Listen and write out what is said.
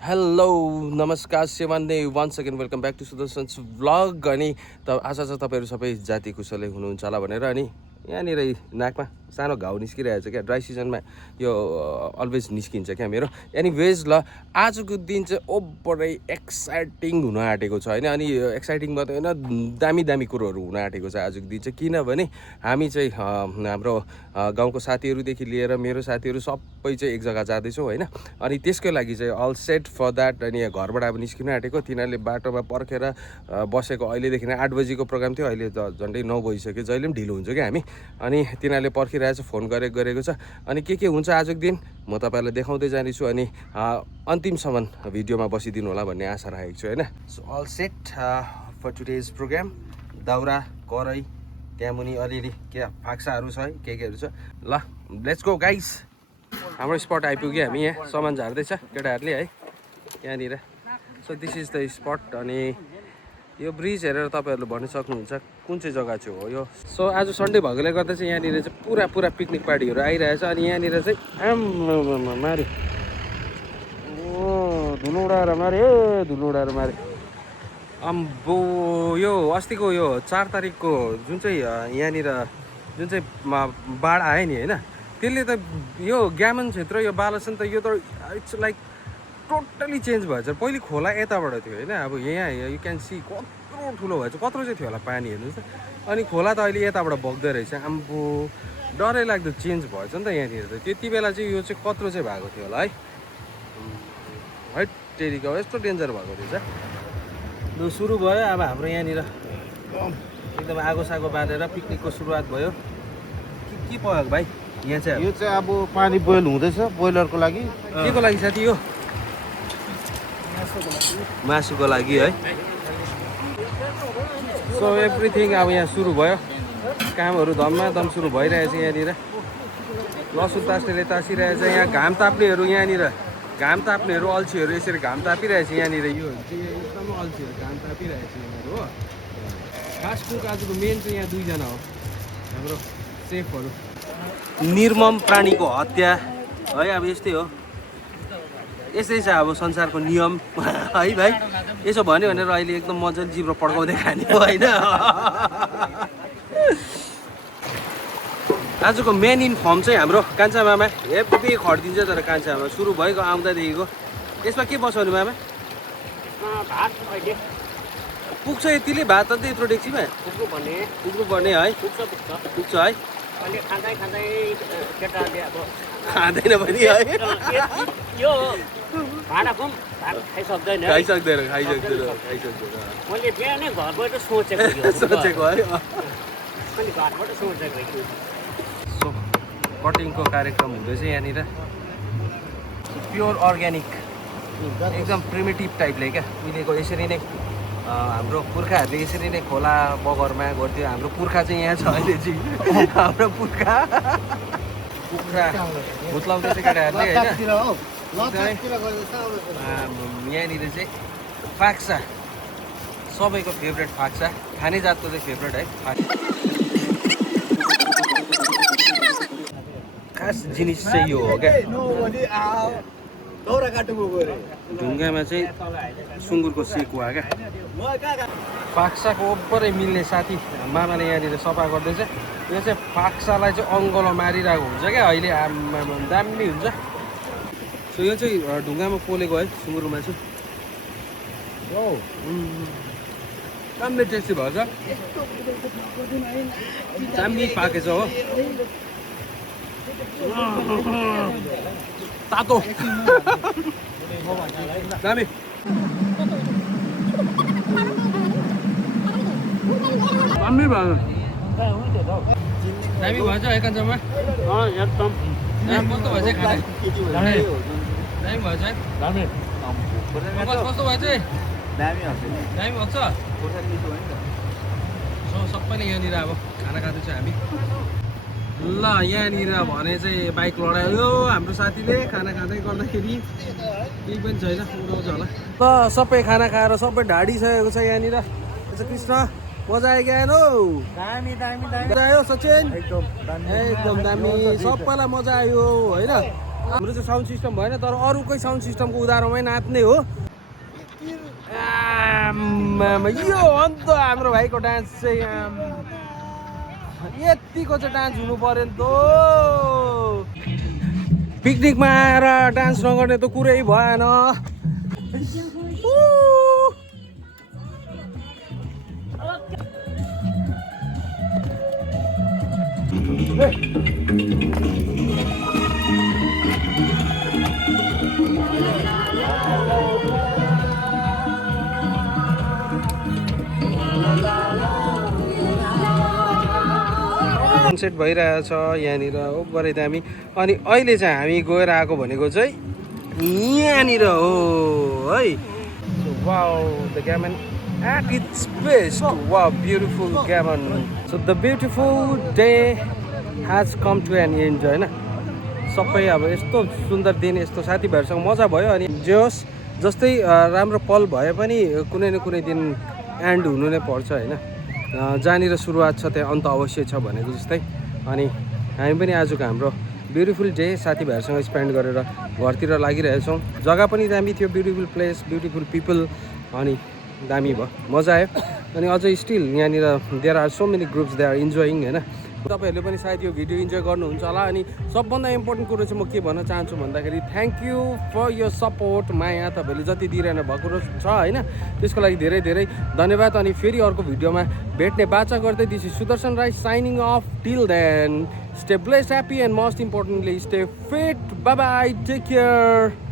hello नमस्कार सेवान्ने one second welcome back to Sudarshan's vlog अनि आशा छ तपाईँहरू सबै जाति कुशलै हुनुहुन्छ होला भनेर अनि यहाँनिर नाकमा सानो घाउ निस्किरहेको छ क्या ड्राई सिजनमा यो अलवेज निस्किन्छ क्या मेरो एनिवेज ल आजको दिन चाहिँ ओभरै एक्साइटिङ हुन आँटेको छ होइन अनि एक्साइटिङ मात्रै होइन दामी दामी कुरोहरू हुन आँटेको छ आजको दिन चाहिँ किनभने हामी चाहिँ हाम्रो गाउँको साथीहरूदेखि लिएर मेरो साथीहरू सबै चाहिँ एक जग्गा जाँदैछौँ होइन अनि त्यसकै लागि चाहिँ अल सेट फर द्याट अनि घरबाट अब निस्किन आँटेको तिनीहरूले बाटोमा पर्खेर बसेको अहिलेदेखि 8 बजीको प्रोग्राम थियो अहिले त झन्डै 9 बजिसक्यो जहिले पनि ढिलो हुन्छ क्या हामी अनि तिनीहरूले पर्खिरहेछ फोन गरेको छ अनि के हुन्छ आजको दिन म तपाईँहरूलाई देखाउँदै जानेछु अनि अन्तिमसम्म भिडियोमा बसिदिनु होला भन्ने आशा राखेको छु होइन so all set for today's programme दाउरा कराई त्यहाँ मुनि अलिअलि के फाक्साहरू छ है केहरू छ ल लेट्स गो गाइस हाम्रो स्पट आइपुग्यो हामी यहाँ सामान झार्दैछ केटाहरूले है यहाँनिर so this is the spot अनि यो ब्रिज हेरेर तपाईँहरूले भन्न सक्नुहुन्छ कुन चाहिँ जग्गा चाहिँ हो यो सो आज सन्डे भएकोले गर्दा चाहिँ यहाँनिर चाहिँ पुरा पिकनिक पार्टीहरू आइरहेछ अनि यहाँनिर चाहिँ मारे धुलो उडाएर मारे अम्बो यो अस्तिको यो 4 तारिकको जुन चाहिँ यहाँनिर जुन चाहिँ बाढ आयो नि होइन त्यसले त यो ग्यामन क्षेत्र यो बालासन त यो त इट्स लाइक टोटली चेन्ज भएछ पहिले खोला यताबाट थियो होइन अब यहाँ यु क्यान सी कत्रो ठुलो भएछ कत्रो चाहिँ थियो होला पानी हेर्नुहोस् त अनि खोला त अहिले यताबाट बग्दै रहेछ आम्बो डरै लाग्दो चेन्ज भएछ नि त यहाँनिर त त्यति बेला चाहिँ यो चाहिँ कत्रो चाहिँ भएको थियो होला है टेरिको यस्तो डेन्जर भएको थिएछ लु सुरु भयो अब हाम्रो यहाँनिर एकदम आगो सागो बालेर पिकनिकको सुरुवात भयो के पो भाइ यहाँ चाहिँ यो चाहिँ अब पानी बोइल हुँदैछ बोइलरको लागि के को लागि साथी यो मासुको लागि है सो एभ्रिथिङ अब यहाँ सुरु भयो कामहरू धममाधम सुरु भइरहेछ यहाँनिर लसुन तास्नेले तासिरहेछ यहाँ घाम ताप्नेहरू यहाँनिर घाम ताप्नेहरू अल्छीहरू यसरी घाम तापिरहेछ यहाँनिर यो एकदम अल्छीहरू घाम तापिरहेछ यहाँनिर हो खास कुक आजको मेन चाहिँ यहाँ दुईजना हो हाम्रो सेफहरू निर्मम प्राणीको हत्या है अब यस्तै हो यस्तै छ अब संसारको नियम है भाइ यसो भन्यो भनेर अहिले एकदम मजाले जिब्रो पड्काउँदै खाने हो होइन आजको मेन इन फर्म चाहिँ हाम्रो कान्छा मामा हेब्बी खटिदिन्छ तर कान्छा मामा सुरु भएको आउँदादेखिको यसमा के बसाउने मामा भात अहिले पुग्छ यतिले भात अन्त यत्रो डेक्चीमा पुग्नु पर्ने है पुग्छ है अहिले खाँदै केटाहरूले अब खाँदैन पनि है यो भाँडाको भात खाइसक्दैन मैले बिहानै घरबाट सोचेको है अनि घरबाट सोचेको सो कटिङको कार्यक्रम हुँदैछ यहाँनिर प्योर अर्ग्यानिक एकदम प्रिमिटिभ टाइपले क्या उहिलेको यसरी नै हाम्रो पुर्खाहरूले यसरी नै खोला बगरमा गर्थ्यो हाम्रो पुर्खा चाहिँ यहाँ छ अहिले चाहिँ हाम्रो कुखुरा भुत्लाउँदैछ केटाहरूले होइन यहाँनिर चाहिँ फाक्सा सबैको फेभरेट फाक्सा खाने जातको चाहिँ फेभरेट है खास जिनिस चाहिँ यो हो क्या ढुङ्गामा चाहिँ सुँगुरको सेकुवा क्या फाक्साको ओभरै मिल्ने साथी मामाले यहाँनिर सफा गर्दैछ यो चाहिँ फाक्सालाई चाहिँ अङ्गलो मारिरहेको हुन्छ क्या अहिले दामी हुन्छ सो यो चाहिँ ढुङ्गामा पोलेको है सुँगुरको मासु दामी टेस्टी भएछ दामी पाकेछ हो तातो दामी दामी भयो दामी भएछ है कान्छामा एकदम कस्तो भएछ खाना दामी भएछ है कस्तो भएछ दामी भएको छ सबैले यहाँनिर अब खाना खाँदैछ हामी ल यहाँनिर भने चाहिँ बाइक लडायो हाम्रो साथीले खाना खाँदै गर्दाखेरि केही पनि छैन उडाउँछ होला ल सबै खाना खाएर सबै ढाडिसकेको छ यहाँनिर यसो कृष्ण मजा आयो क्या हो दामी मजा आयो सचिन एकदम दामी सबैलाई मजा आयो होइन हाम्रो चाहिँ साउन्ड सिस्टम भएन तर अरूकै साउन्ड सिस्टमको उधारोमै नाच्ने हो आम्मामा, यो अन्त हाम्रो भाइको डान्स चाहिँ यतिको चाहिँ डान्स हुनु पर्यो नि त पिकनिकमा आएर डान्स नगर्ने त कुरै भएन सनसेट भइरहेछ यहाँनिर ओभरै दामी अनि अहिले चाहिँ हामी गएर आएको भनेको चाहिँ यहाँनिर हो है वाउ द ग्यामन at its best wow beautiful ग्यामन so the beautiful day has come to an end होइन सबै अब यस्तो सुन्दर दिन यस्तो साथीभाइहरूसँग मजा भयो अनि जे होस् जस्तै राम्रो पल भए पनि कुनै न कुनै दिन एन्ड हुनु नै पर्छ होइन जहाँनिर सुरुवात छ त्यहाँ अन्त अवश्य छ भनेको जस्तै अनि हामी पनि आजको हाम्रो ब्युटिफुल डे साथीभाइहरूसँग स्पेन्ड गरेर घरतिर लागिरहेछौँ जग्गा पनि दामी थियो ब्युटिफुल प्लेस ब्युटिफुल पिपल अनि दामी भयो मजा आयो अनि अझै स्टिल यहाँनिर there are so many groups they are enjoying होइन तपाईँहरूले पनि सायद यो भिडियो इन्जोय गर्नुहुन्छ होला अनि सबभन्दा इम्पोर्टेन्ट कुरो चाहिँ म के भन्न चाहन्छु भन्दाखेरि thank you for your support माया तपाईँहरूले जति दिइरहनु भएको छ होइन त्यसको लागि धेरै धेरै धन्यवाद अनि फेरि अर्को भिडियोमा भेट्ने बाचा गर्दै this is Sudarshan Rai signing off till then stay blessed happy and most importantly stay fit bye bye take care